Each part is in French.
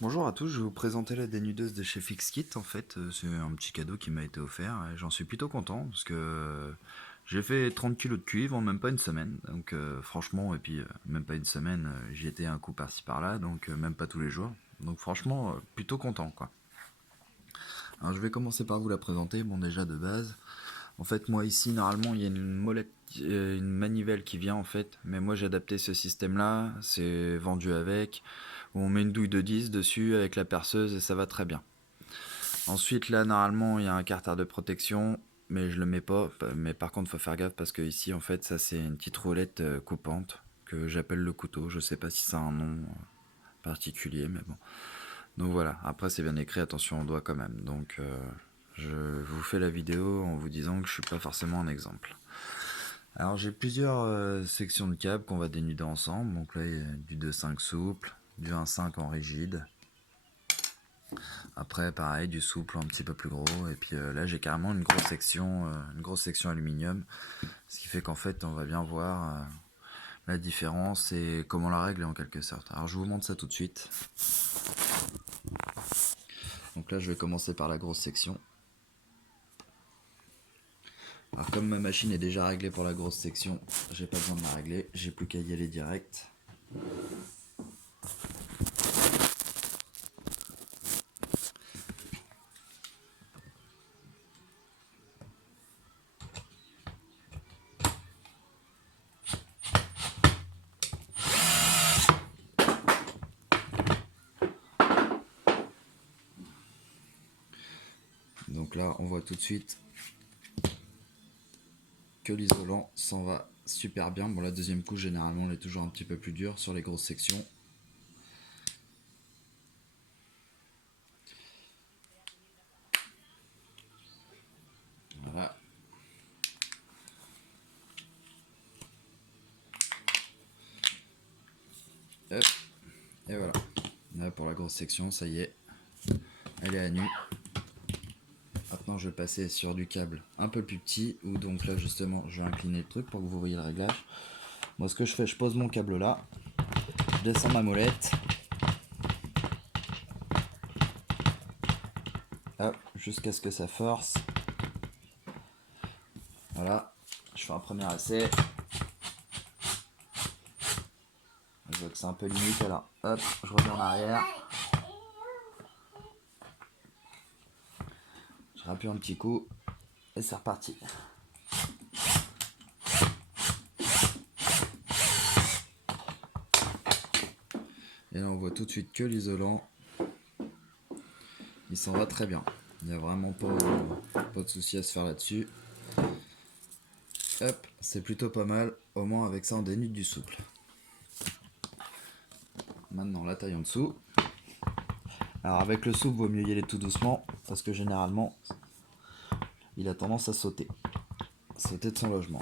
Bonjour à tous, je vais vous présenter la dénudeuse de chez Fixkit. En fait, c'est un petit cadeau qui m'a été offert et j'en suis plutôt content parce que j'ai fait 30 kilos de cuivre en même pas une semaine. Donc franchement, et puis même pas une semaine, j'y étais un coup par-ci par-là, donc même pas tous les jours. Donc franchement, plutôt content quoi. Alors je vais commencer par vous la présenter. Bon, déjà de base, en fait moi ici normalement il y a une molette, une manivelle qui vient en fait, mais moi j'ai adapté ce système là, c'est vendu avec, où on met une douille de 10 dessus avec la perceuse et ça va très bien. Ensuite là normalement il y a un carter de protection, mais je le mets pas, mais par contre faut faire gaffe parce que ici en fait ça c'est une petite roulette coupante que j'appelle le couteau, je sais pas si ça a un nom particulier mais bon. Donc voilà, après c'est bien écrit, attention au doigt quand même, donc je vous fais la vidéo en vous disant que je suis pas forcément un exemple. Alors j'ai plusieurs sections de câbles qu'on va dénuder ensemble, donc là il y a du 2,5 souple, du 1,5 en rigide. Après pareil du souple un petit peu plus gros, et puis là j'ai carrément une grosse section aluminium, ce qui fait qu'en fait on va bien voir la différence et comment la régler en quelque sorte. Alors je vous montre ça tout de suite. Donc là je vais commencer par la grosse section. Alors comme ma machine est déjà réglée pour la grosse section, j'ai pas besoin de la régler, j'ai plus qu'à y aller direct. Donc là on voit tout de suite que l'isolant s'en va super bien. Bon, la deuxième couche généralement elle est toujours un petit peu plus dure sur les grosses sections. Voilà. Hop. Et voilà. Là pour la grosse section, ça y est, elle est à nu. Maintenant je vais passer sur du câble un peu plus petit, où donc là justement je vais incliner le truc pour que vous voyez le réglage. Moi ce que je fais, je pose mon câble là, je descends ma molette, hop, jusqu'à ce que ça force. Voilà, je fais un premier essai. Je vois que c'est un peu limite, alors hop, je reviens en arrière. Je rappuie un petit coup et c'est reparti. Et là on voit tout de suite que l'isolant, il s'en va très bien. Il n'y a vraiment pas de souci à se faire là-dessus. Hop, c'est plutôt pas mal. Au moins avec ça on dénude du souple. Maintenant la taille en dessous. Alors avec le souple vaut mieux y aller tout doucement parce que généralement il a tendance à sauter de son logement.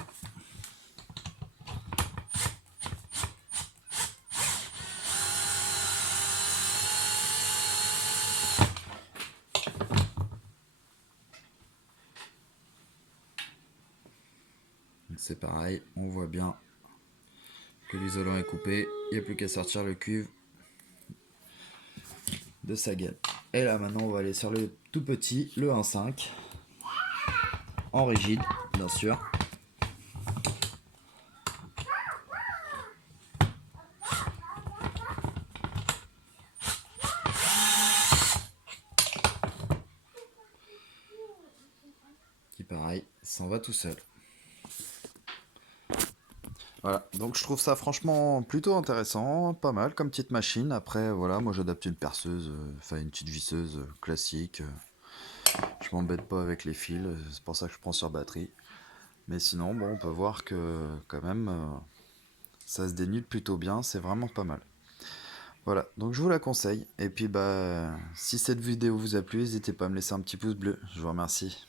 C'est pareil, on voit bien que l'isolant est coupé, il n'y a plus qu'à sortir le cuivre de sa gaine. Et là maintenant on va aller sur le tout petit, le 1,5 en rigide bien sûr. Qui pareil s'en va tout seul. Voilà, donc je trouve ça franchement plutôt intéressant, pas mal comme petite machine. Après voilà, moi j'adapte une perceuse, enfin une petite visseuse classique. Je m'embête pas avec les fils, c'est pour ça que je prends sur batterie. Mais sinon, bon, on peut voir que quand même, ça se dénude plutôt bien, c'est vraiment pas mal. Voilà, donc je vous la conseille. Et puis bah, si cette vidéo vous a plu, n'hésitez pas à me laisser un petit pouce bleu. Je vous remercie.